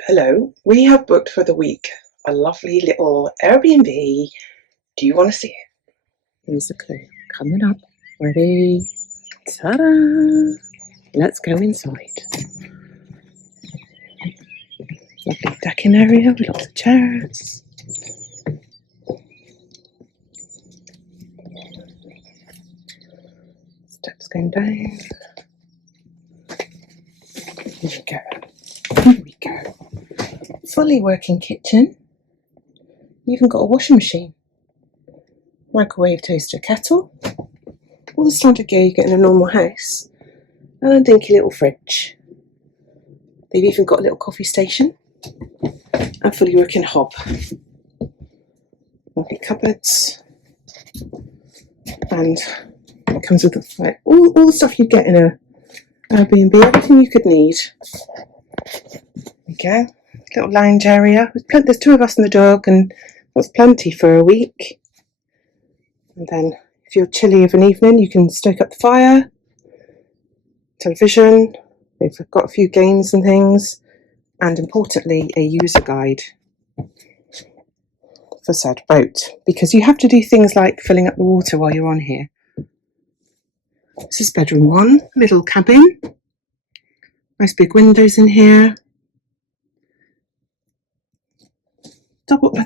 Hello, we have booked for the week a lovely little Airbnb. Do you want to see it? Here's the clue. Coming up. Ready? Ta-da! Let's go inside. Lovely decking area with lots of chairs. Steps going down. Here we go. Here we go. Fully working kitchen. You even got a washing machine. Microwave, toaster, kettle. All the standard gear you get in a normal house. And a dinky little fridge. They've even got a little coffee station. And fully working hob. Lovely cupboards. And it comes with all the stuff you get in a Airbnb, everything you could need. There we go. Little lounge area. There's two of us and the dog, and that's plenty for a week. And then if you're chilly of an evening, you can stoke up the fire. Television. They've got a few games and things. And importantly, a user guide for said boat, because you have to do things like filling up the water while you're on here. This is bedroom 1, little cabin. Nice big windows in here.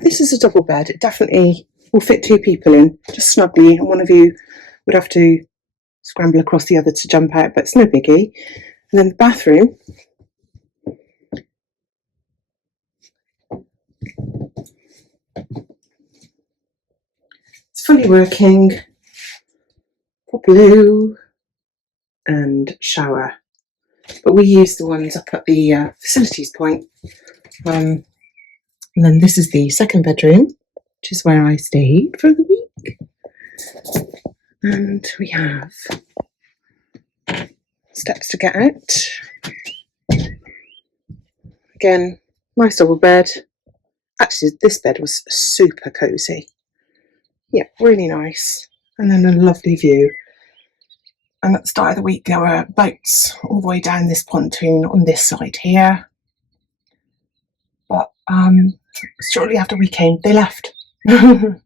This is a double bed. It definitely will fit 2 people in, just snugly, and one of you would have to scramble across the other to jump out, but it's no biggie. And then the bathroom. It's fully working. Blue and shower, but we use the ones up at the facilities point. And then this is the second bedroom, which is where I stayed for the week. And we have steps to get out. Again, nice double bed. Actually, this bed was super cozy. Yeah, really nice. And then a lovely view. And at the start of the week, there were boats all the way down this pontoon on this side here. But shortly after we came, they left. Don't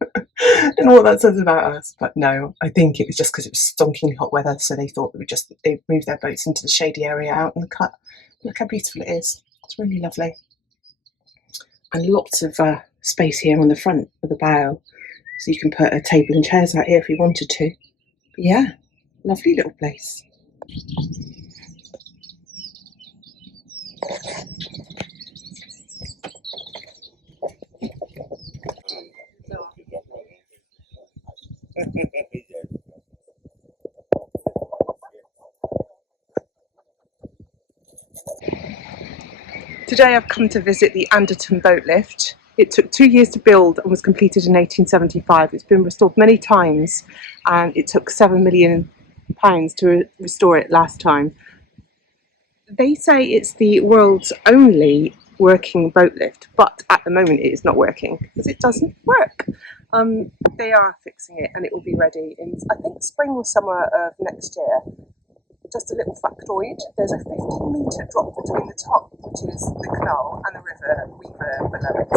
know what that says about us, but no, I think it was just because it was stonking hot weather, so they thought they'd move their boats into the shady area out in the cut. Look how beautiful it is. It's really lovely. And lots of space here on the front of the bow, so you can put a table and chairs out here if you wanted to. But yeah, lovely little place. Today I've come to visit the Anderton Boat Lift. It took 2 years to build and was completed in 1875. It's been restored many times, and it took £7 million to restore it last time. They say it's the world's only working boat lift, but at the moment it is not working because it doesn't work. They are fixing it and it will be ready in, I think, spring or summer of next year. Just a little factoid, there's a 15-metre drop between the top, which is the Canal, and the river Weaver below it.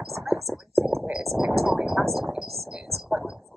It's amazing when you think of it. It's a Victorian masterpiece. It is quite wonderful.